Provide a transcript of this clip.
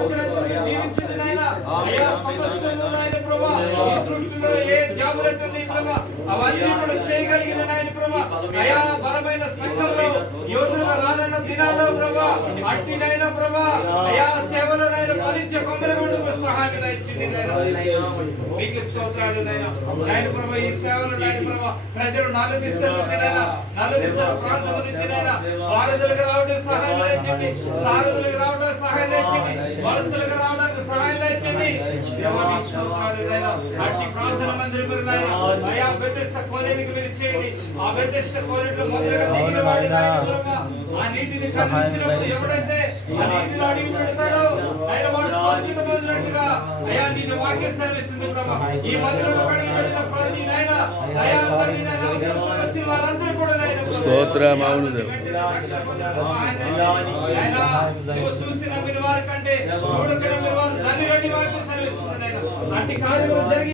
వచ్చినంత దీవించండి నాయన. అయ్యా సమస్తము నాయన ప్రభా ఈ సృష్టిలో ఏ జాబులైతే ఉన్నాయి ప్రభా అవన్నీ కూడా చేయగలిగిన నాయన ప్రభా అయ్యా బలమైన సంఘంలో యోధులుగా రానున్న దినాల్లో ప్రభా అట్టి నాయన ప్రభా అయ్యా సేవలో నాయన ఫలించే కొమ్మల గుండుకు సహాయం దయచేయండి నాయన. మీకు స్తోత్రాలు నాయన. నాయన ప్రభా ఈ సేవలో నాయన ప్రభా ప్రజలు నాలుగు దిశల నుంచి నాయన నాలుగు దిశల ప్రాంతం నుంచి నాయన సారథులుగా రావడానికి సహాయం దయచేయండి. సారథులుగా రావడానికి సహాయం దయచేయండి. వలసలుగా రావడానికి సహాయం దయచేయండి. దేవా మీకు స్తోత్రాలు నాయన. అట్టి ప్రార్థన మందిరం నాయన అయ్యా బెతెస్త కోనేటికి మీరు చేయండి. ఆ బెతెస్త కోనేటిలో మొదలుగా దిగిన వాడి నాయన ప్రభా ఆ నీటిని కదిలించినప్పుడు ఎవడైతే ఆ నీటిలో అడిగి పెడతాడో ఆయన వాడు స్వస్థత పొందినట్టుగా అయ్యా నీటి వాక్యం సెలవిస్తుంది ప్రభా. ఈ మందిరంలో అడిగి పెట్టిన ప్రతి నాయన అయ్యా తండ్రి నాయన అవసరం వచ్చిన వారందరూ కూడా నాయన స్తోత్రం అవును చూసి నమ్మిన వారి కంటే చూడక నమ్మిన వారు ధన్యులని వాక్యం సెలవిస్తుంది నాయన. అట్టి కార్యములు జరిగి